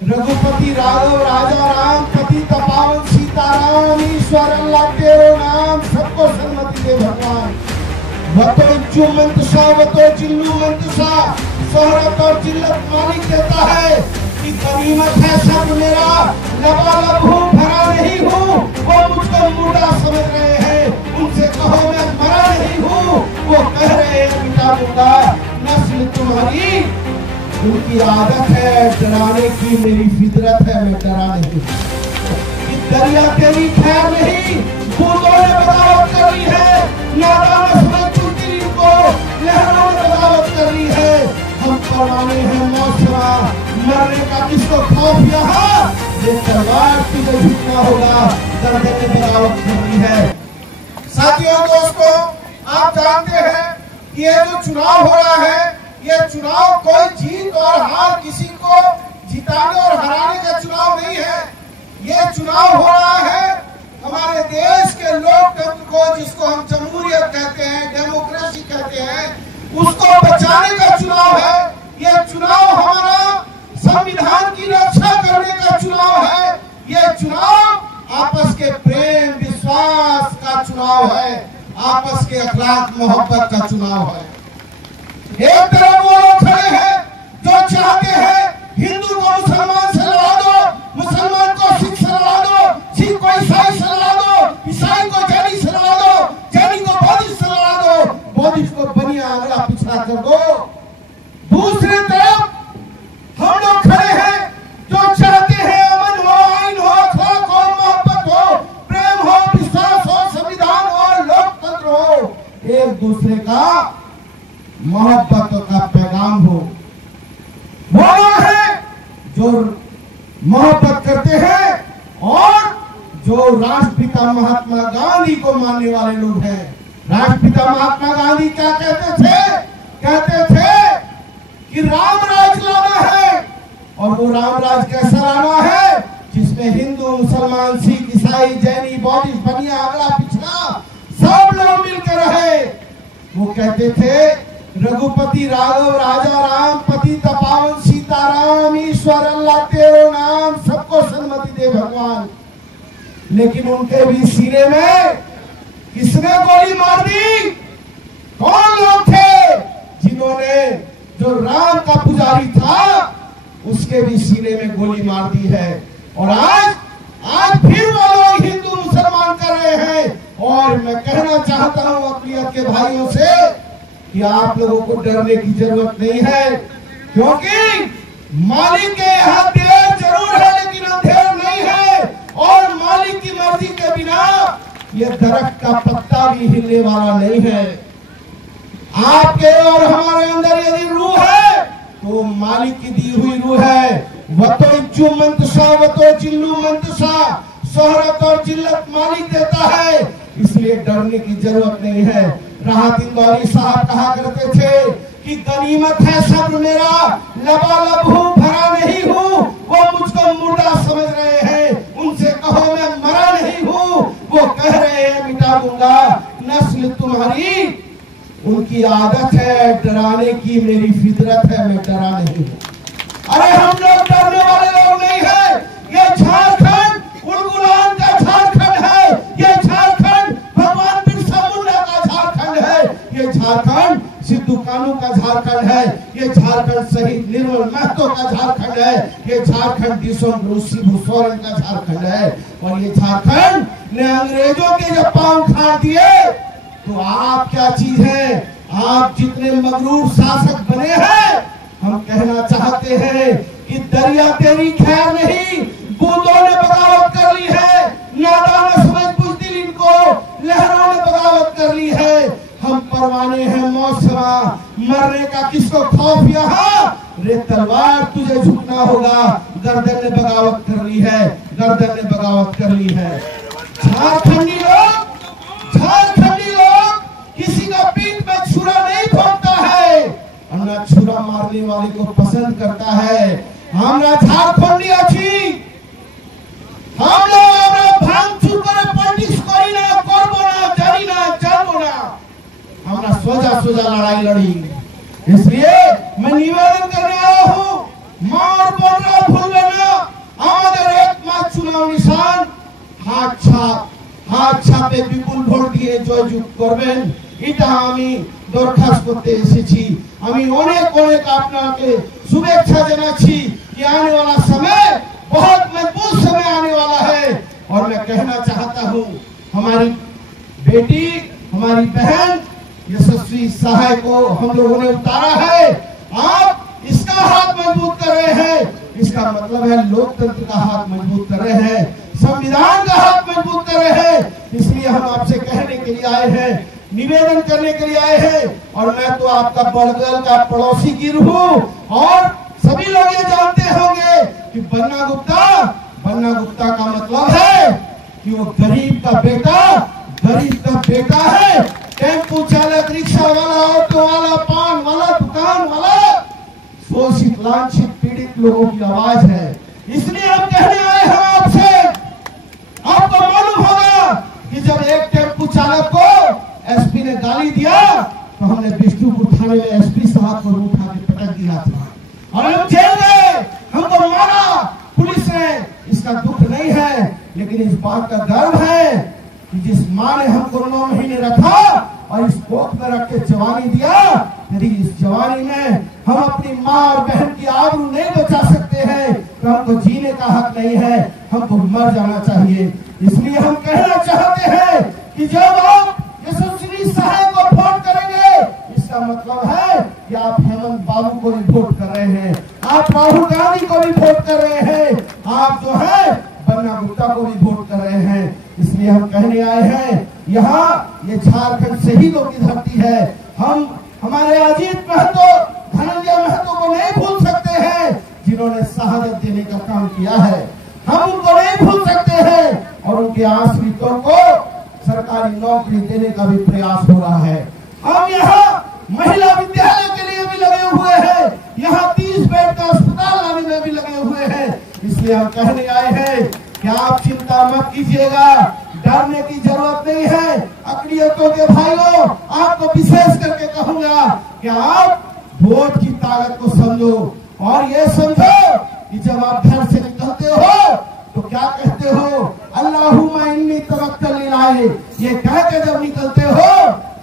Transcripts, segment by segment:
रघुपति राघव राजा राम पति तपावन सीताराम ईश्वर अल्लाह तेरो नाम सबको सन्मति दे भगवान। वतो चुमंतसा वतो चिल्लू मंतसा शोहरत और जिल्लत मालिक देता है कि गनीमत है सब मेरा, लबालब हूँ भरा नहीं हूँ। वो मुझको मुर्दा समझ रहे हैं, उनसे कहो मैं मरा नहीं हूँ। वो कह रहे हैं मिटा दूंगा नस्ल तुम्हारी। उनकी आदत है डराने की, मेरी फितरत है मैं डरा नहीं। कि दरिया तेरी खैर नहीं, बूंदों ने बगावत कर ली है। नादान समझ चुकी इनको, लहरों ने बगावत कर ली है। हम परवाने हैं मौसमा, मरने का किसको खौफ यहाँ। ये तलवार तुझे झुकना होगा, गर्दन ने बगावत कर ली है। साथियों दोस्तों, आप जानते हैं कि ये जो चुनाव हो रहा है, ये चुनाव कोई जीत और हार, किसी को जिताने और हराने का चुनाव नहीं है। ये चुनाव हो रहा है हमारे देश के लोकतंत्र को, जिसको हम जमहूरियत कहते हैं, डेमोक्रेसी कहते हैं, उसको बचाने का चुनाव है। ये चुनाव हमारा संविधान की रक्षा करने का चुनाव है। ये चुनाव आपस के प्रेम विश्वास का चुनाव है, आपस के अखलाक मोहब्बत का चुनाव है। एक तरफ वो लोग खड़े हैं जो चाहते हैं हिंदू को मुसलमान से लड़ा दो, मुसलमान को सिख से लड़ा दो, सिख को ईसाई से लड़ा दो, ईसाई को जैनी से लड़ा दो, जैनी को बौद्धिस्ट से लड़ा दो, बौद्धिस्ट को बनिया अगला पिछड़ा कर दो। दूसरी तरफ हम लोग खड़े हैं जो चाहते हैं अमन हो, आइन हो, अखलाक हो, मोहब्बत हो, प्रेम हो, विश्वास हो, संविधान हो, लोकतंत्र हो, एक दूसरे का मोहब्बत का पैगाम हो। वो लोग हैं जो मोहब्बत करते हैं और जो राष्ट्रपिता महात्मा गांधी को मानने वाले लोग हैं। राष्ट्रपिता महात्मा गांधी क्या कहते थे? कहते थे कि राम राज लाना है, और वो राम राज कैसा लाना है? जिसमें हिंदू मुसलमान सिख ईसाई जैनी बौद्धिस्ट बनिया अगला पिछड़ा सब लोग मिलकर रहे। वो कहते थे रघुपति राघव राजा राम पति तपावन सीताराम ईश्वर अल्लाह तेरो नाम सबको सन्मति दे भगवान। लेकिन उनके भी सीने में किसने गोली मार दी? कौन लोग थे जिन्होंने, जो राम का पुजारी था उसके भी सीने में गोली मार दी है। और आज फिर वो लोग हिंदू मुसलमान कर रहे हैं। और मैं कहना चाहता हूं अक़लियत के भाइयों से कि आप लोगों को डरने की जरूरत नहीं है, क्योंकि मालिक के यहाँ देर जरूर है लेकिन अंधेर नहीं है। और मालिक की मर्जी के बिना ये दरख्त का पत्ता भी हिलने वाला नहीं है। आपके और हमारे अंदर यदि रूह है तो मालिक की दी हुई रूह है। वतो चुमंतसा वतो चिल्लू मंतसा, शोहरत और जिल्लत मालिक देता है, इसलिए डरने की जरूरत नहीं है। राहत इंदौरी साहब कहा करते थे कि गनीमत है सब मेरा, लबालब हूँ भरा नहीं हूँ। वो मुझको मुर्दा समझ रहे हैं, उनसे कहो मैं मरा नहीं हूँ। वो कह रहे हैं मिटा दूंगा नस्ल तुम्हारी। उनकी आदत है डराने की, मेरी फितरत है मैं डरा नहीं हूँ। अरे हम लोग डरने वाले लोग नहीं है। ये झारखंड उलगुलान का झारखंड है, ये झारखंड भगवान बिरसा मुंडा का झारखंड है, ये झारखंड सिद्धू कानू का झारखंड है, ये झारखंड शहीद निर्मल महतो का झारखंड है, ये झारखंड दिसोम शिबू सोरेन का झारखंड है। और ये झारखंड ने अंग्रेजों के जब पांव खाड़ दिए तो आप क्या चीज है? आप जितने मगरूर शासक बने हैं, हम कहना चाहते हैं कि दरिया तेरी खैर नहीं, बूंदों ने बगावत कर ली है। नादान समझ बुज़दिल इनको, लहरों ने बगावत कर ली है। हम परवाने हैं मौसमा, मरने का किसको खौफ यहाँ। रे तलवार तुझे झुकना होगा, गर्दन ने बगावत कर ली है, गर्दन ने बगावत कर ली है। झारखंडी लोग किसी का पीठ में छुरा नहीं भोंकता है, अन्ना छुरा मारने वाले को पसंद करता है। हमरा झारखंडी अच्छी, हम लोग हमरा भांग चूर करे पॉलिटिक्स करी ना, करबो ना, जारी ना, जानबो ना, हमरा सोजा सोजा लड़ाई लड़ी। इसलिए मैं निवेदन करने आया हूँ, मां और बोल रहा भूल लेना। যে বিপুল ভোট দিয়ে জয়যুক্ত করবেন, এটা আমি দরখাস্ত করতে এসেছি। আমি অনেক অনেক আপনাকে शुभेच्छा জানাচ্ছি कि आने वाला समय बहुत मजबूत समय आने वाला है। और मैं कहना चाहता हूँ, हमारी बेटी, हमारी बहन यशस्वी सहाय को हम लोगों ने उतारा है। आप इसका हाथ मजबूत कर रहे हैं, इसका मतलब है लोकतंत्र का हाथ मजबूत कर रहे हैं, संविधान का हाथ मजबूत कर रहे हैं। इसलिए हम आपसे कहने के लिए आए हैं, निवेदन करने के लिए आए हैं। और मैं तो आपका बड़गल का पड़ोसी गिर हूँ, और सभी लोग ये जानते होंगे कि बन्ना गुप्ता का मतलब है कि वो गरीब का बेटा है। टेम्पू चालक, रिक्शा वाला, ऑटो वाला, पान वाला, दुकान वाला, शोषित, लांछित, पीड़ित लोगों की आवाज है। इसलिए हम कहने आए हैं आपसे। आपको मालूम होगा कि जब एक टेम्पू चालक को एसपी ने गाली दिया तो हमने विष्णुपुर थाने में एसपी साहब को उठा के पटक दिया था और हम जेल गए, हमको मारा पुलिस ने। इसका दुख नहीं है, लेकिन इस बात का गर्व है कि जिस माँ ने हमको 9 महीने रखा और इस कोख में रख के जवानी दिया, यदि इस जवानी में हम अपनी माँ और बहन की आबरू नहीं बचा सकते हैं तो हमको जीने का हक नहीं है, हमको मर जाना चाहिए। इसलिए हम कहना चाहते हैं कि जब आप यशस्वी सहाय को वोट करेंगे, इसका मतलब है कि आप हेमंत बाबू को भी वोट कर रहे हैं, आप राहुल गांधी को भी वोट कर रहे हैं, आप जो है बन्ना गुप्ता को भी वोट कर रहे हैं। इसलिए हम कहने आए हैं, यहाँ ये झारखंड शहीदों की धरती है। हम हमारे अजीत महतो, धनंजय महतो को नहीं भूल सकते हैं, जिन्होंने शहादत देने का काम किया है। हम उनको नहीं भूल सकते हैं, और उनके आश्रितों को सरकारी नौकरी देने का भी प्रयास हो रहा है। हम यहाँ महिला विद्यालय के लिए भी लगे हुए हैं, यहाँ 30 बेड का अस्पताल लाने में भी लगे हुए हैं। इसलिए हम कहने आए हैं कि आप चिंता मत कीजिएगा, डरने की जरूरत नहीं है। अकलियतों के भाइयों, आपको विशेष करके कहूंगा कि आप वोट की ताकत को समझो, और ये समझो कि जब आप घर से निकलते हो तो क्या कहते हो, अल्लाहुम्मा इन्नी तवक्कल इलाही, ये कह के जब निकलते हो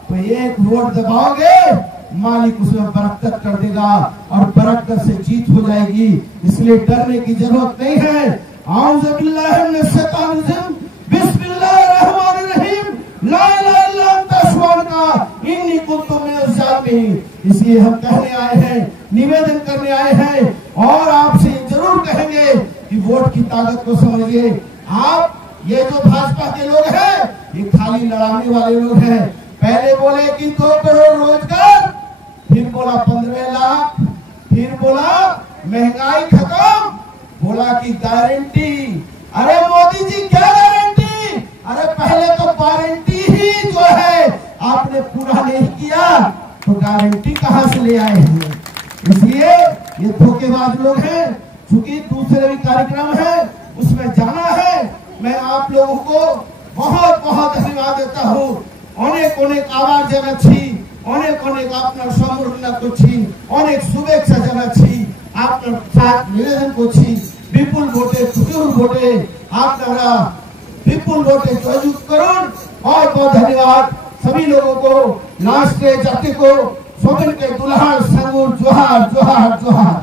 तो एक वोट दबाओगे, मालिक उसमें बरकत कर देगा और बरकत से जीत हो जाएगी। इसलिए डरने की जरूरत नहीं है। आऊज़ु बिल्लाहि मिनश शैतानिर रजीम, बिस्मिल्लाहिर्रहमानिर्रहीम, ला इलाहा इल्ला अंता सुब्हानका इन्नी कुन्तु मिनज़ ज़ालिमीन। इसलिए हम कहने आए हैं, निवेदन करने आए हैं, और आपसे जरूर कहेंगे कि वोट की ताकत को समझिए। आप ये जो भाजपा के लोग हैं, ये खाली लड़ाने वाले लोग हैं। पहले बोले कि 2 करोड़ रोजगार, फिर बोला 15 लाख, फिर बोला महंगाई खत्म, बोला कि गारंटी। अरे मोदी जी क्या गारंटी? अरे पहले तो गारंटी ही जो है आपने पूरा नहीं किया, तो गारंटी कहां से ले आए हैं? इसलिए ये धोखेबाज लोग हैं। चूंकि दूसरे भी कार्यक्रम है, उसमें जाना है। मैं आप लोगों को बहुत बहुत धन्यवाद देता हूँ। অনেক আবার জানাচ্ছি, অনেক আপনার সম্বর্ধনা করছি, অনেক শুভেচ্ছা জানাচ্ছি, আপনার সাথ নিবেদন করছি বিপুল ভোটে, প্রচুর ভোটে আপনারা विपुल वोटे जययुक्त करुण। बहुत बहुत धन्यवाद सभी लोगों को, राष्ट्रीय जाति को, स्वतंत्र के दुल्हा संगूर जोहार जोहार जोहार।